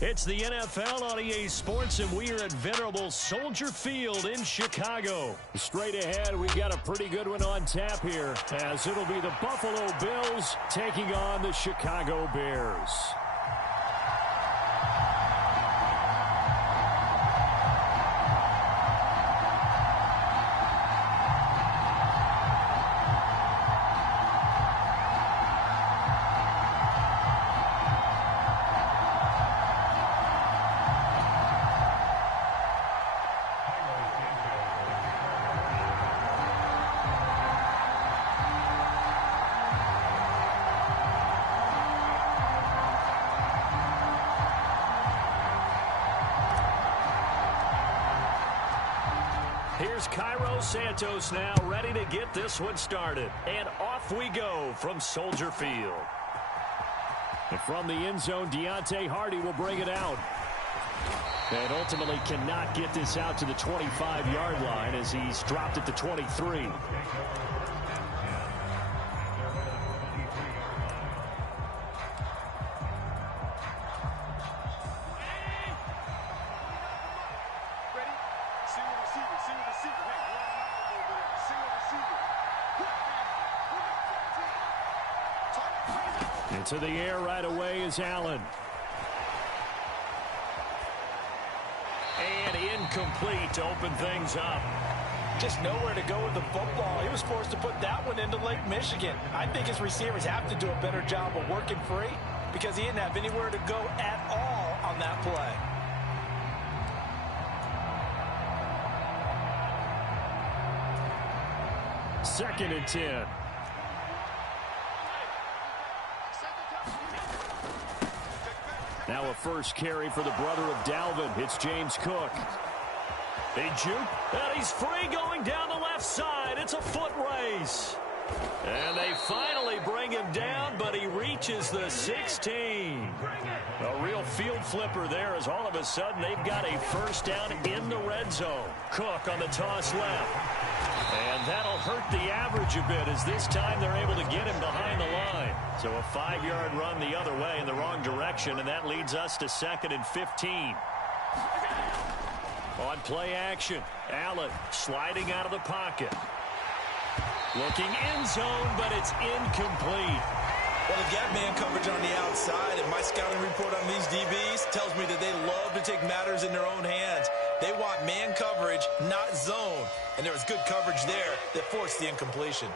It's the NFL on EA Sports, and we are at venerable Soldier Field in Chicago. Straight ahead, we've got a pretty good one on tap here, as it'll be the Buffalo Bills taking on the Chicago Bears. Here's Cairo Santos now, ready to get this one started. And off we go from Soldier Field. And from the end zone, Deontay Hardy will bring it out. And ultimately cannot get this out to the 25-yard line as he's dropped at the 23. Into the air right away is Allen. And incomplete to open things up. Just nowhere to go with the football. He was forced to put that one into Lake Michigan. I think his receivers have to do a better job of working free because he didn't have anywhere to go at all on that play. Second and 10. Now a first carry for the brother of Dalvin. It's James Cook. They juke, and he's free going down the left side. It's a foot race. And they finally bring him down, but he reaches the 16. A real field flipper there as all of a sudden they've got a first down in the red zone. Cook on the toss left. And that'll hurt the average a bit as this time they're able to get him behind the line. So a 5-yard run the other way in the wrong direction, and that leads us to 2nd and 15. On play action, Allen sliding out of the pocket. Looking end zone, but it's incomplete. Well, they've got man coverage on the outside, and my scouting report on these DBs tells me that they love to take matters in their own hands. They want man coverage, not zone. And there was good coverage there that forced the incompletion.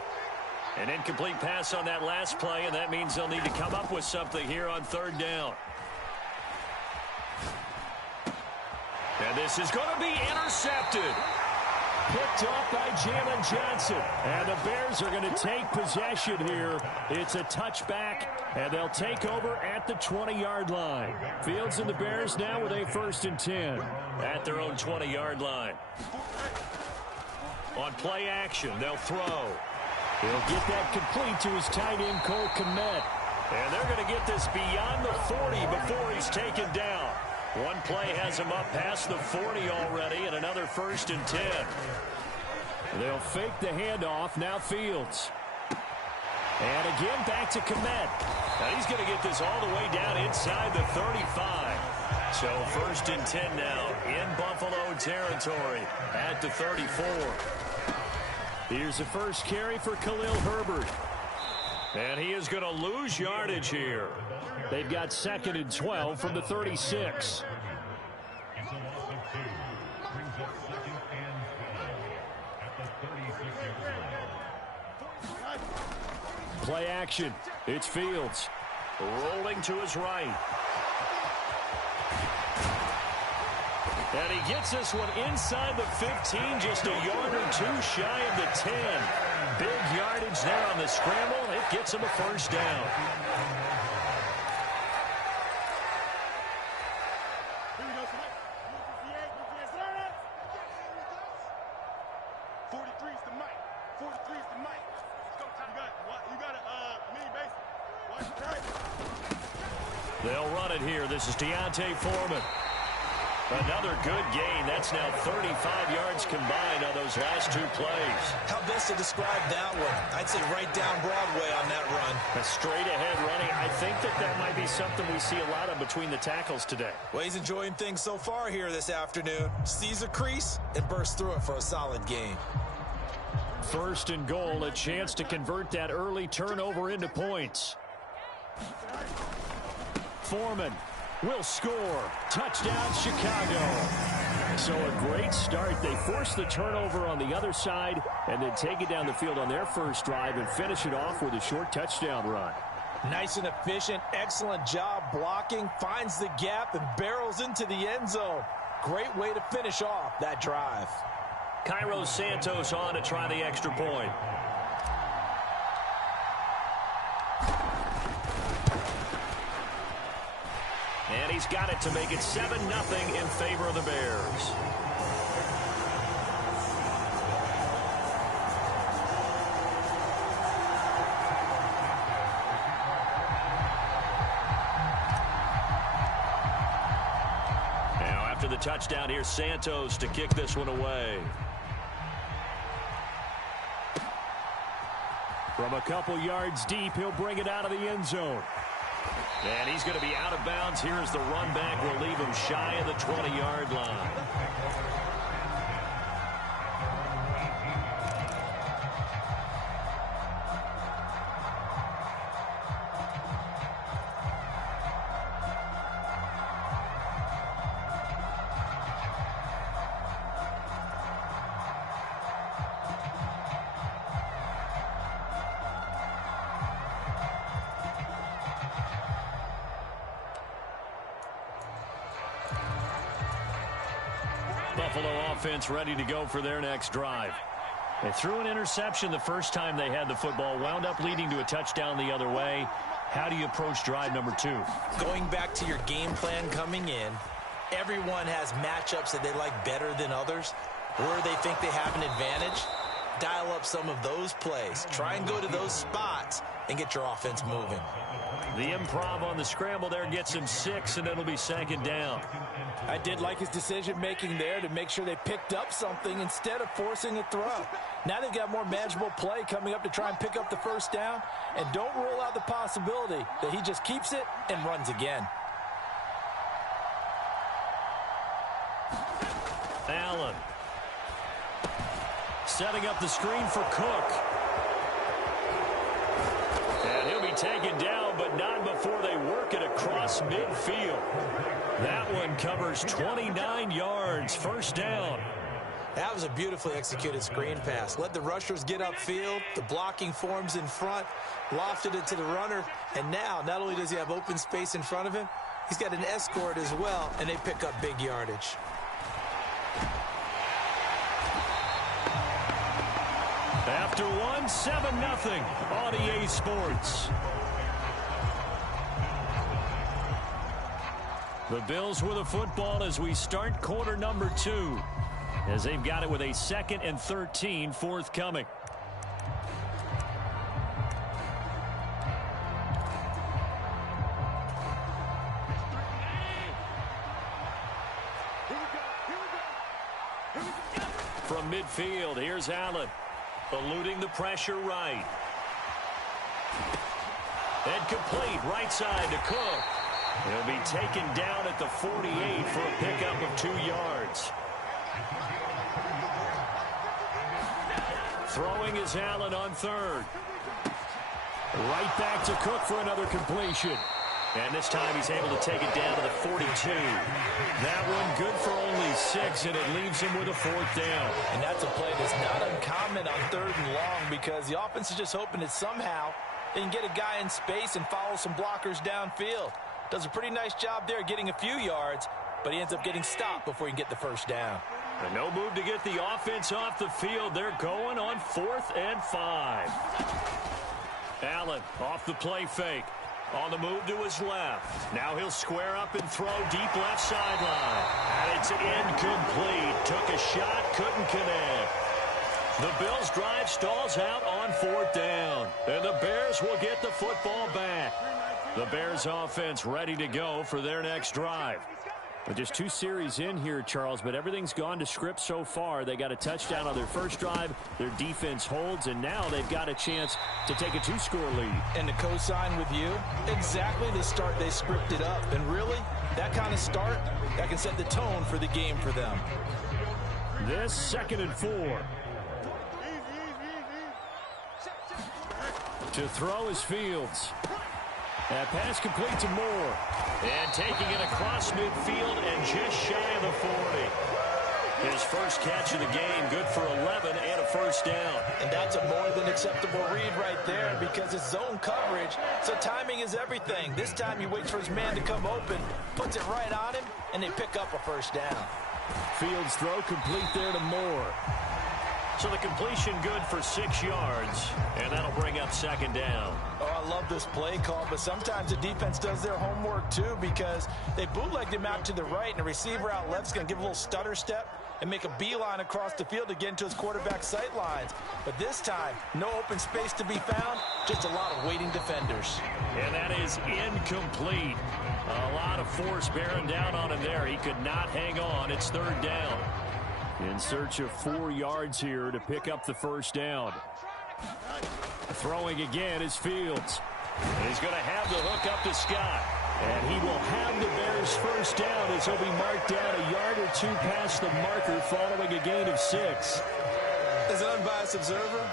An incomplete pass on that last play, and that means they'll need to come up with something here on 3rd down. And this is going to be intercepted. Picked up by Jalen Johnson. And the Bears are going to take possession here. It's a touchback, and they'll take over at the 20-yard line. Fields and the Bears now with a 1st and 10 at their own 20-yard line. On play action, they'll throw. He'll get that complete to his tight end, Cole Kmet. And they're going to get this beyond the 40 before he's taken down. One play has him up past the 40 already, and another 1st and 10. They'll fake the handoff. Now Fields. And again back to Kmet. Now he's going to get this all the way down inside the 35. So 1st and 10 now in Buffalo territory at the 34. Here's the first carry for Khalil Herbert. And he is going to lose yardage here. They've got 2nd and 12 from the 36. Play action. It's Fields. Rolling to his right. And he gets this one inside the 15, just a yard or two shy of the 10. Big yardage there on the scramble. It gets him a 1st down. They'll run it here. This is Deontay Foreman. Another good gain. That's now 35 yards combined on those last two plays. How best to describe that one? I'd say right down Broadway on that run. A straight-ahead running. I think that might be something we see a lot of between the tackles today. Well, he's enjoying things so far here this afternoon. Sees a crease and bursts through it for a solid gain. First and goal, a chance to convert that early turnover into points. Foreman will score. Touchdown, Chicago. So a great start. They force the turnover on the other side and then take it down the field on their first drive and finish it off with a short touchdown run. Nice and efficient. Excellent job blocking. Finds the gap and barrels into the end zone. Great way to finish off that drive. Cairo Santos on to try the extra point. And he's got it to make it 7-0 in favor of the Bears. Now after the touchdown, here's Santos to kick this one away. From a couple yards deep, he'll bring it out of the end zone. And he's going to be out of bounds. Here's the run back. Will leave him shy of the 20-yard line. Buffalo offense ready to go for their next drive. They threw an interception the first time they had the football, wound up leading to a touchdown the other way. How do you approach drive number 2? Going back to your game plan coming in, everyone has matchups that they like better than others. Where they think they have an advantage, dial up some of those plays. Try and go to those spots and get your offense moving. The improv on the scramble there gets him 6, and it'll be second down. I did like his decision-making there to make sure they picked up something instead of forcing a throw. Now they've got more manageable play coming up to try and pick up the first down, and don't rule out the possibility that he just keeps it and runs again. Allen setting up the screen for Cook. And he'll be taken down, but not before they work it across midfield. That one covers 29 yards. First down. That was a beautifully executed screen pass. Let the rushers get upfield. The blocking forms in front. Lofted it to the runner. And now, not only does he have open space in front of him, he's got an escort as well, and they pick up big yardage. After one, 7-0 on EA Sports. The Bills with a football as we start quarter number 2, as they've got it with a 2nd and 13 forthcoming. From midfield, here's Allen, eluding the pressure right. And complete right side to Cook. He'll be taken down at the 48 for a pickup of 2 yards. Throwing is Allen on third. Right back to Cook for another completion. And this time he's able to take it down to the 42. That one good for only 6, and it leaves him with a 4th down. And that's a play that's not uncommon on 3rd and long, because the offense is just hoping that somehow they can get a guy in space and follow some blockers downfield. Does a pretty nice job there getting a few yards, but he ends up getting stopped before he can get the first down. And no move to get the offense off the field. They're going on 4th and 5. Allen off the play fake. On the move to his left. Now he'll square up and throw deep left sideline. And it's incomplete. Took a shot, couldn't connect. The Bills' drive stalls out on 4th down. And the Bears will get the football back. The Bears offense ready to go for their next drive. Well, just 2 series in here, Charles, but everything's gone to script so far. They got a touchdown on their first drive. Their defense holds, and now they've got a chance to take a 2-score lead. And to co-sign with you, exactly the start they scripted up. And really, that kind of start, that can set the tone for the game for them. This 2nd and 4. To throw is Fields. That pass complete to Moore. And taking it across midfield and just shy of the 40. His first catch of the game, good for 11 and a first down. And that's a more than acceptable read right there because it's zone coverage, so timing is everything. This time he waits for his man to come open, puts it right on him, and they pick up a first down. Fields throw complete there to Moore. So the completion good for 6 yards, and that'll bring up 2nd down. Oh, I love this play call, but sometimes the defense does their homework too because they bootlegged him out to the right, and the receiver out left's going to give a little stutter step and make a beeline across the field to get into his quarterback sight lines. But this time, no open space to be found, just a lot of waiting defenders. And that is incomplete. A lot of force bearing down on him there. He could not hang on. It's 3rd down. In search of 4 yards here to pick up the first down. Throwing again is Fields. He's going to have the hook up to Scott. And he will have the Bears first down as he'll be marked down a yard or 2 past the marker following a gain of 6. As an unbiased observer,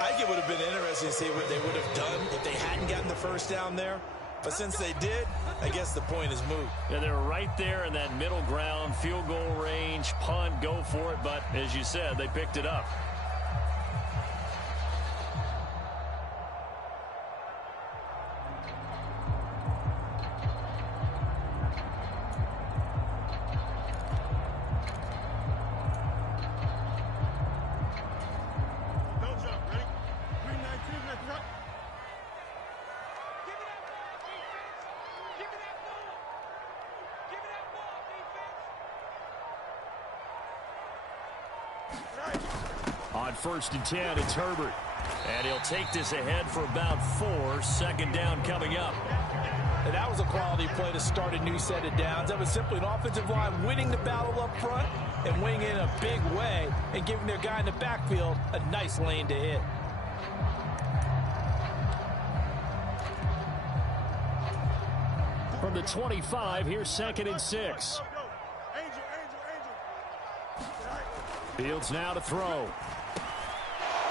I think it would have been interesting to see what they would have done if they hadn't gotten the first down there. But since they did, I guess the point is moot. Yeah, they're right there in that middle ground, field goal range, punt, go for it. But as you said, they picked it up. On 1st and 10, it's Herbert. And he'll take this ahead for about 4. 2nd down coming up. And that was a quality play to start a new set of downs. That was simply an offensive line winning the battle up front and winning in a big way and giving their guy in the backfield a nice lane to hit. From the 25, here's 2nd and 6. Fields now to throw.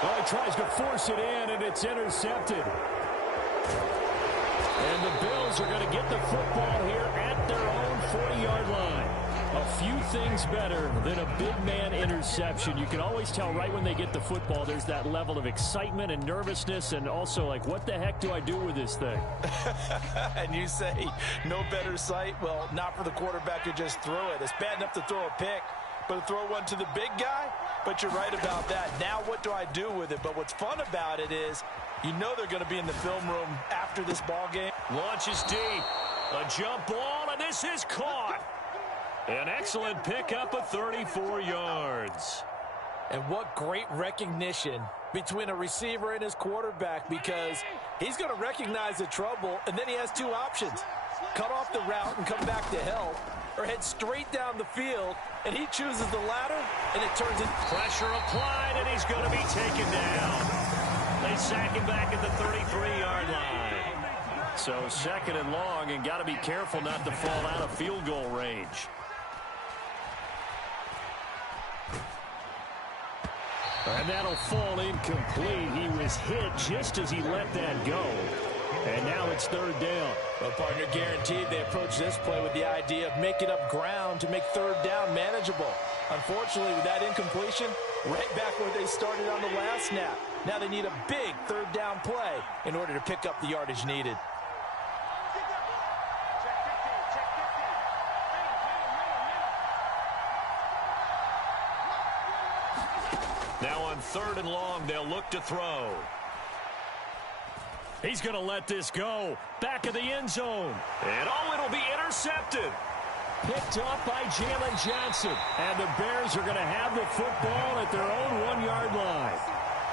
Oh, he tries to force it in, and it's intercepted. And the Bills are going to get the football here at their own 40-yard line. A few things better than a big man interception. You can always tell right when they get the football, there's that level of excitement and nervousness, and also like, what the heck do I do with this thing? And you say, no better sight? Well, not for the quarterback to just throw it. It's bad enough to throw a pick, but to throw one to the big guy? But you're right about that. Now what do I do with it? But what's fun about it is you know they're going to be in the film room after this ball game. Launches deep. A jump ball, and this is caught. An excellent pickup of 34 yards. And what great recognition between a receiver and his quarterback, because he's going to recognize the trouble, and then he has 2 options. Cut off the route and come back to help, or head straight down the field, and he chooses the latter, and it turns into pressure applied, and he's going to be taken down. They sack him back at the 33-yard line. So 2nd and long, and got to be careful not to fall out of field goal range. And that'll fall incomplete. He was hit just as he let that go. And now it's 3rd down. Well, partner, guaranteed they approach this play with the idea of making up ground to make 3rd down manageable. Unfortunately, with that incompletion, right back where they started on the last snap. Now they need a big 3rd down play in order to pick up the yardage needed. Now on 3rd and long, they'll look to throw. He's going to let this go. Back of the end zone. And oh, it'll be intercepted. Picked up by Jalen Johnson. And the Bears are going to have the football at their own 1-yard line.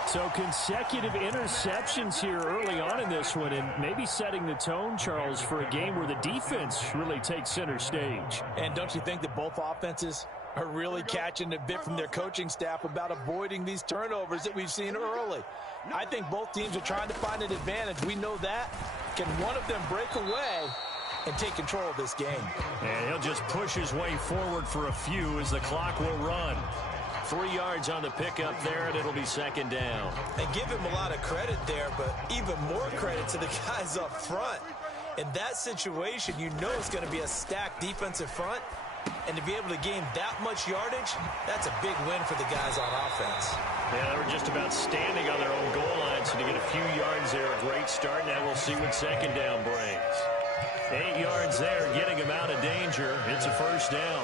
So consecutive interceptions here early on in this one, and maybe setting the tone, Charles, for a game where the defense really takes center stage. And don't you think that both offenses are really catching a bit from their coaching staff about avoiding these turnovers that we've seen early? I think both teams are trying to find an advantage. We know that. Can one of them break away and take control of this game? And he'll just push his way forward for a few as the clock will run. 3 yards on the pickup there, and it'll be second down. And give him a lot of credit there, but even more credit to the guys up front. In that situation, you know it's going to be a stacked defensive front, and to be able to gain that much yardage, that's a big win for the guys on offense. Yeah, they were just about standing on their own goal line, so to get a few yards there, a great start. Now we'll see what second down brings. 8 yards there, getting him out of danger. It's a first down.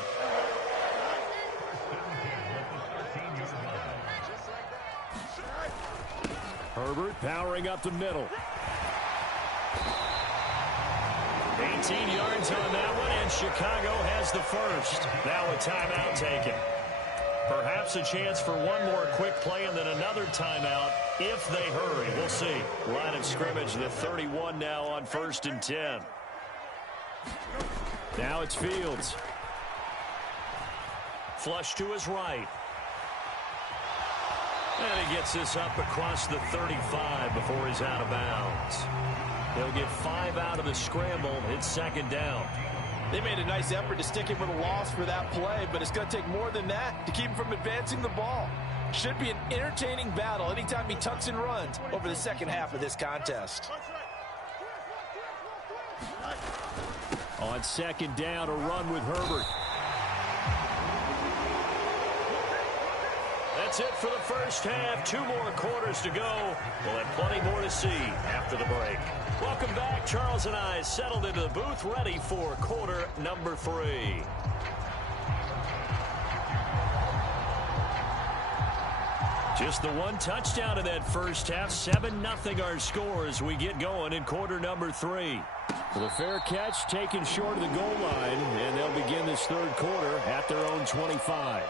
Herbert powering up the middle. 18 yards on that one, and Chicago has the first. Now a timeout taken. Perhaps a chance for one more quick play and then another timeout if they hurry. We'll see. Line of scrimmage, the 31 now on 1st and 10. Now it's Fields. Flush to his right. And he gets this up across the 35 before he's out of bounds. He'll get 5 out of the scramble. It's second down. They made a nice effort to stick him with a loss for that play, but it's going to take more than that to keep him from advancing the ball. Should be an entertaining battle anytime he tucks and runs over the second half of this contest. On second down, a run with Herbert. That's it for the first half. 2 more quarters to go. We'll have plenty more to see after the break. Welcome back. Charles and I settled into the booth, ready for quarter number 3. Just the one touchdown in that first half. 7-0 our score as we get going in quarter number 3. Well, the fair catch taken short of the goal line, and they'll begin this third quarter at their own 25.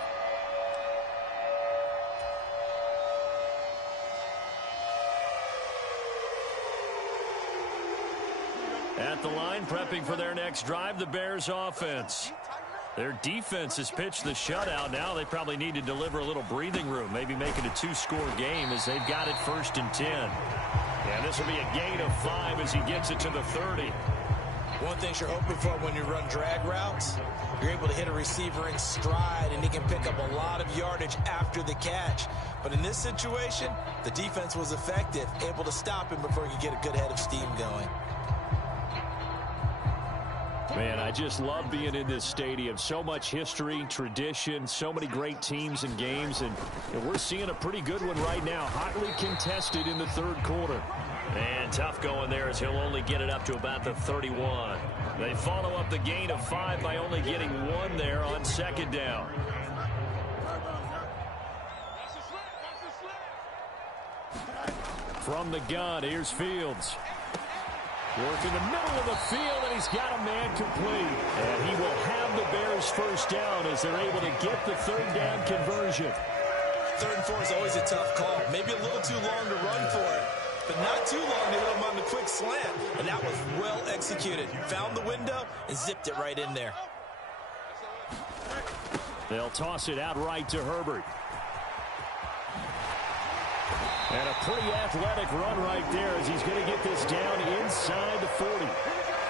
At the line, prepping for their next drive, the Bears offense. Their defense has pitched the shutout. Now they probably need to deliver a little breathing room, maybe make it a 2-score game as they've got it 1st and 10. And this will be a gain of 5 as he gets it to the 30. One thing you're hoping for when you run drag routes, you're able to hit a receiver in stride, and he can pick up a lot of yardage after the catch. But in this situation, the defense was effective, able to stop him before he could get a good head of steam going. Man, I just love being in this stadium. So much history, tradition, so many great teams and games, and we're seeing a pretty good one right now. Hotly contested in the third quarter. And tough going there as he'll only get it up to about the 31. They follow up the gain of 5 by only getting 1 there on second down. From the gun, here's Fields. Work in the middle of the field, and he's got a man complete. And he will have the Bears first down as they're able to get the third down conversion. 3rd and 4 is always a tough call. Maybe a little too long to run for it, but not too long to hit him on the quick slant. And that was well executed. Found the window and zipped it right in there. They'll toss it out right to Herbert. And a pretty athletic run right there as he's going to get this down inside the 40.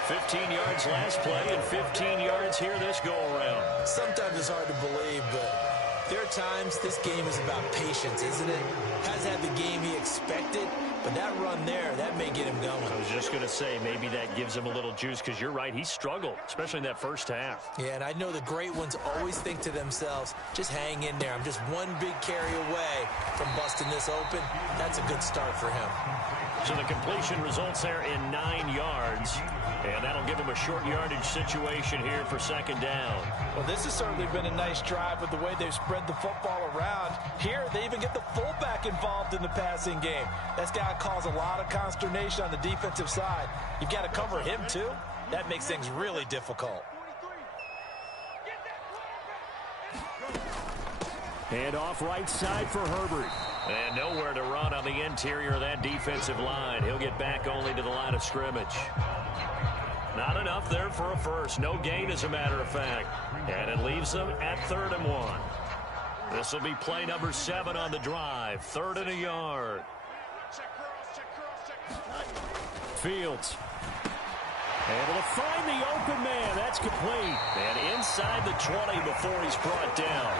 15 yards last play and 15 yards here this go-around. Sometimes it's hard to believe, but there are times this game is about patience, isn't it? Hasn't had the game he expected, but that run there, that may get him going. I was just going to say, maybe that gives him a little juice because you're right, he struggled, especially in that first half. Yeah, and I know the great ones always think to themselves, just hang in there. I'm just one big carry away from busting this open. That's a good start for him. So the completion results there in 9 yards, and that'll give him a short yardage situation here for second down. Well, this has certainly been a nice drive with the way they've spread the football around. Here, they even get the fullback involved in the passing game. That's got to cause a lot of consternation on the defensive side. You've got to cover him, too. That makes things really difficult. Hand off right side for Herbert. And nowhere to run on the interior of that defensive line. He'll get back only to the line of scrimmage. Not enough there for a first. No gain, as a matter of fact. And it leaves them at 3rd and 1. This will be play number 7 on the drive. 3rd and a yard. Fields. Able to find the open man. That's complete. And inside the 20 before he's brought down.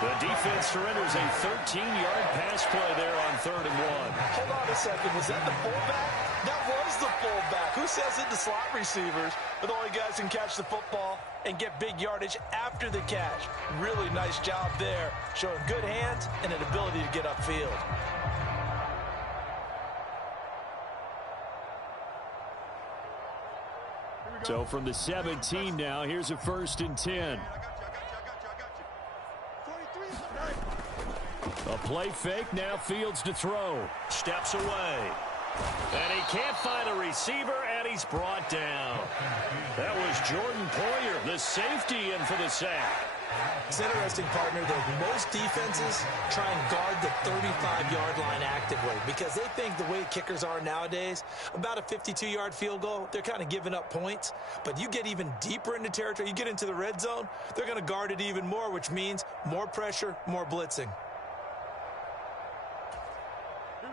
The defense surrenders a 13-yard pass play there on 3rd and 1. Hold on a second. Was that the fullback? That was the fullback. Who says it to slot receivers? But the only guys who can catch the football and get big yardage after the catch. Really nice job there. Showing good hands and an ability to get upfield. So from the 17 now, here's a 1st and 10. A play fake, now Fields to throw. Steps away. And he can't find a receiver, and he's brought down. That was Jordan Poyer, the safety, in for the sack. It's interesting, partner, that most defenses try and guard the 35-yard line actively because they think the way kickers are nowadays, about a 52-yard field goal, they're kind of giving up points. But you get even deeper into territory, you get into the red zone, they're going to guard it even more, which means more pressure, more blitzing.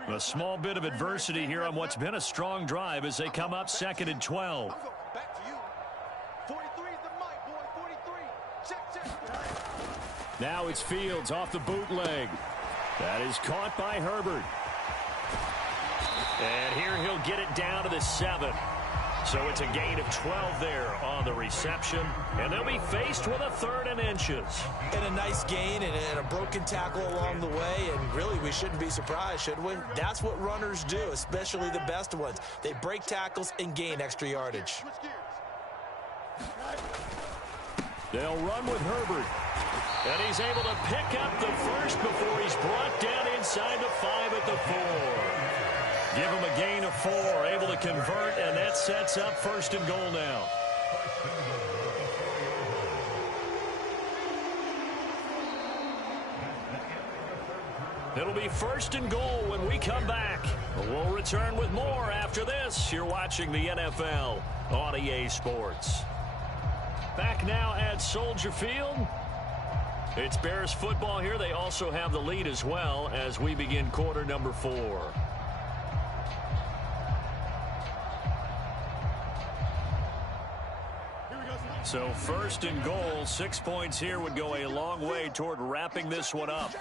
A small bit of adversity here on what's been a strong drive as they come up 2nd and 12. Now it's Fields off the bootleg. That is caught by Herbert. And here he'll get it down to the 7. So it's a gain of 12 there on the reception. And they'll be faced with a 3rd and inches. And a nice gain and a broken tackle along the way. And really, we shouldn't be surprised, should we? That's what runners do, especially the best ones. They break tackles and gain extra yardage. They'll run with Herbert. And he's able to pick up the first before he's brought down inside the 5 at the 4. Give him a gain of 4, able to convert, and that sets up 1st and goal now. It'll be 1st and goal when we come back. We'll return with more after this. You're watching the NFL on EA Sports. Back now at Soldier Field. It's Bears football here. They also have the lead as well as we begin quarter number 4. So 1st and goal, 6 points here would go a long way toward wrapping this one up.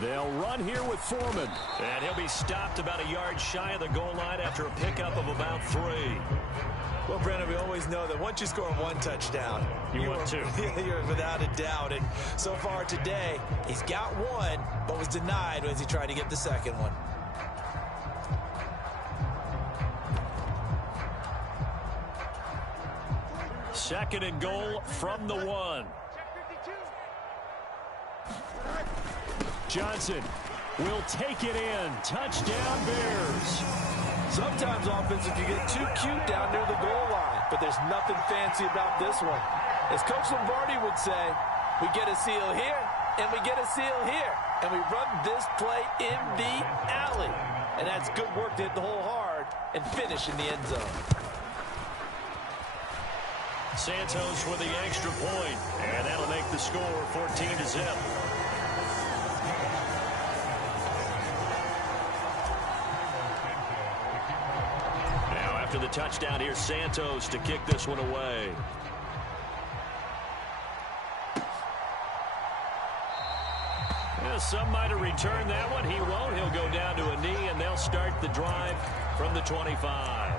They'll run here with Foreman. And he'll be stopped about a yard shy of the goal line after a pickup of about 3. Well, Brandon, we always know that once you score 1 touchdown, you want 2. You're without a doubt. And so far today, he's got 1, but was denied as he tried to get the 2nd one. Second and goal from the 1. Johnson will take it in. Touchdown, Bears. Sometimes offense, if you get too cute down near the goal line, but there's nothing fancy about this one. As Coach Lombardi would say, we get a seal here, and we get a seal here, and we run this play in the alley. And that's good work to hit the hole hard and finish in the end zone. Santos with the extra point, and that'll make the score 14-0. Now after the touchdown, here's Santos to kick this one away. Yeah, some might have returned that one. He won't. He'll go down to a knee, and they'll start the drive from the 25.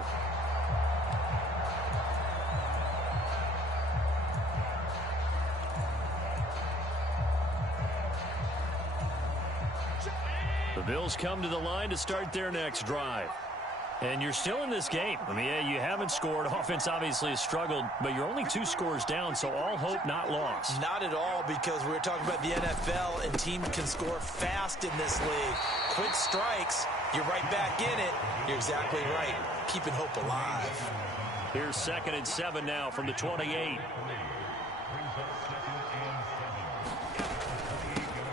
The Bills come to the line to start their next drive. And you're still in this game. I mean, yeah, you haven't scored. Offense obviously has struggled, but you're only 2 scores down, so all hope not lost. Not at all, because we're talking about the NFL, and teams can score fast in this league. Quick strikes, you're right back in it. You're exactly right. Keeping hope alive. Here's 2nd and 7 now from the 28.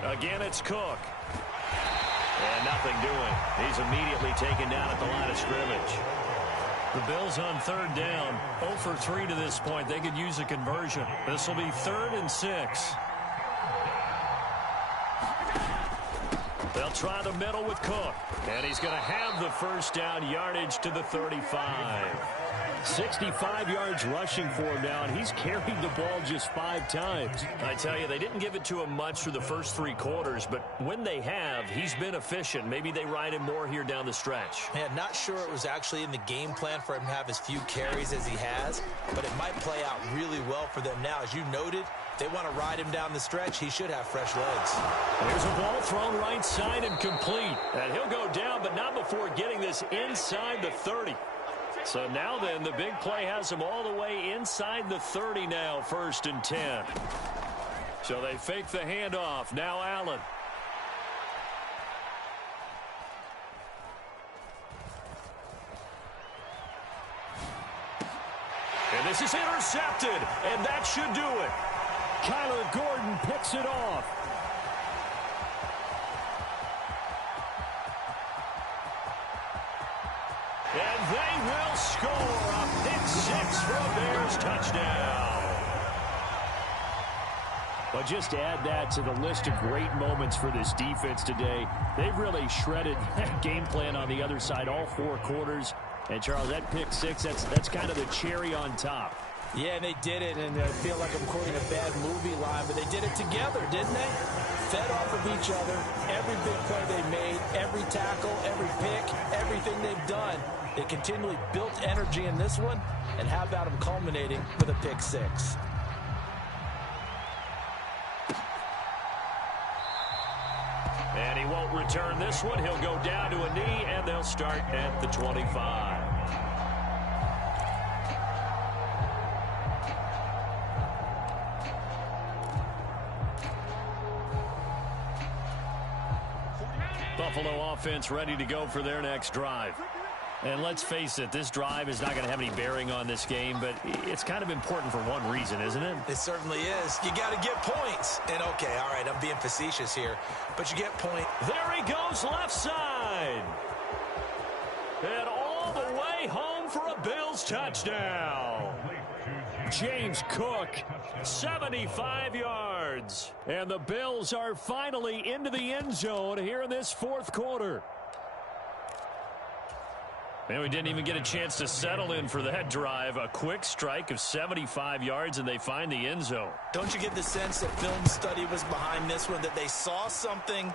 Again, it's Cook. And nothing doing. He's immediately taken down at the line of scrimmage. The Bills on third down. 0 for 3 to this point. They could use a conversion. This will be 3rd and 6. They'll try the middle with Cook. And he's going to have the first down yardage to the 35. 65 yards rushing for him now, and he's carried the ball just 5 times. I tell you, they didn't give it to him much through the first 3 quarters, but when they have, he's been efficient. Maybe they ride him more here down the stretch. Man, not sure it was actually in the game plan for him to have as few carries as he has, but it might play out really well for them now. As you noted, if they want to ride him down the stretch, he should have fresh legs. There's a ball thrown right side and complete. And he'll go down, but not before getting this inside the 30. So now then, the big play has him all the way inside the 30 now, 1st and 10. So they fake the handoff. Now Allen. And this is intercepted, and that should do it. Kyler Gordon picks it off. And they will score a pick 6 for a Bears touchdown. But just to add that to the list of great moments for this defense today, they've really shredded that game plan on the other side all 4 quarters. And, Charles, that pick 6, that's kind of the cherry on top. Yeah, and they did it, and I feel like I'm quoting a bad movie line, but they did it together, didn't they? Fed off of each other, every big play they made, every tackle, every pick, everything they've done. They continually built energy in this one, and how about them culminating with a pick 6? And he won't return this one. He'll go down to a knee, and they'll start at the 25. Buffalo offense ready to go for their next drive. And let's face it, this drive is not going to have any bearing on this game, but it's kind of important for one reason, isn't it? It certainly is. You got to get points. And, okay, all right, I'm being facetious here, but you get point. There he goes, left side. And all the way home for a Bills touchdown. James Cook, 75 yards. And the Bills are finally into the end zone here in this 4th quarter. And we didn't even get a chance to settle in for that drive. A quick strike of 75 yards, and they find the end zone. Don't you get the sense that film study was behind this one, that they saw something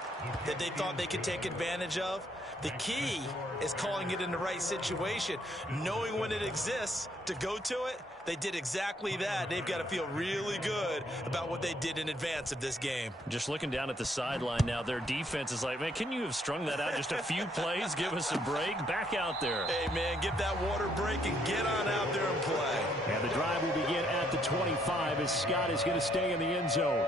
that they thought they could take advantage of? The key is calling it in the right situation, knowing when it exists to go to it. They did exactly that. They've got to feel really good about what they did in advance of this game. Just looking down at the sideline now, their defense is like, man, can you have strung that out just a few plays? Give us a break. Back out there. Hey, man, give that water break and get on out there and play. And the drive will begin at the 25 as Scott is going to stay in the end zone.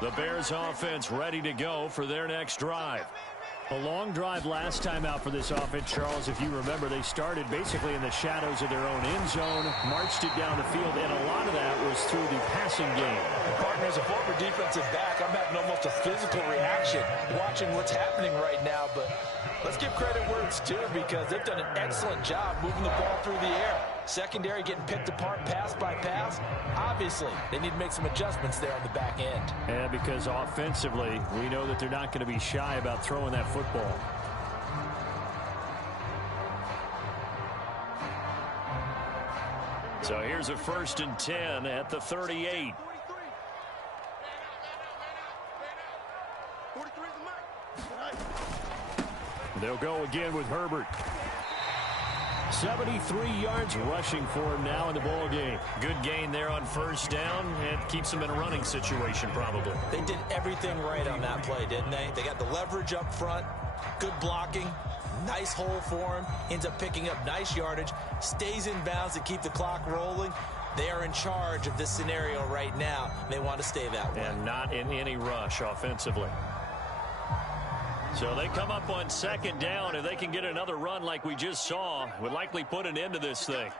The Bears offense ready to go for their next drive. A long drive last time out for this offense, Charles. If you remember, they started basically in the shadows of their own end zone, marched it down the field, and a lot of that was through the passing game. Partner, as a former defensive back, I'm having almost a physical reaction watching what's happening right now, but let's give credit where it's due because they've done an excellent job moving the ball through the air. Secondary getting picked apart pass by pass. Obviously, they need to make some adjustments there on the back end. And because offensively, we know that they're not going to be shy about throwing that football. So here's a 1st and 10 at the 38. They'll go again with Herbert. 73 yards rushing for him now in the ball game. Good gain there on first down. It keeps them in a running situation probably. They did everything right on that play, didn't they? They got the leverage up front, good blocking, nice hole for him, ends up picking up nice yardage, stays in bounds to keep the clock rolling. They are in charge of this scenario right now. They want to stay that way. And not in any rush offensively. So they come up on second down. If they can get another run like we just saw, would likely put an end to this thing.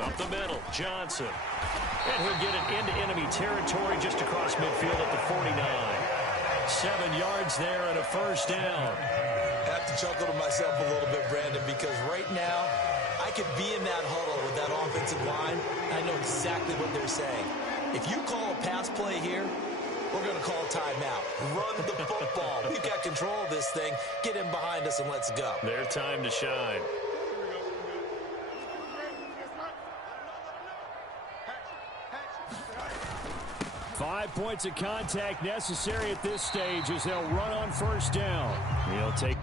Up the middle, Johnson. And he'll get it into enemy territory just across midfield at the 49. 7 yards there and a first down. I have to chuckle to myself a little bit, Brandon, because right now I could be in that huddle with that offensive line. I know exactly what they're saying. If you call a pass play here, we're going to call timeout. Run the football. We've got control of this thing. Get him behind us and let's go. Their time to shine. Five points of contact necessary at this stage as they'll run on first down. He'll take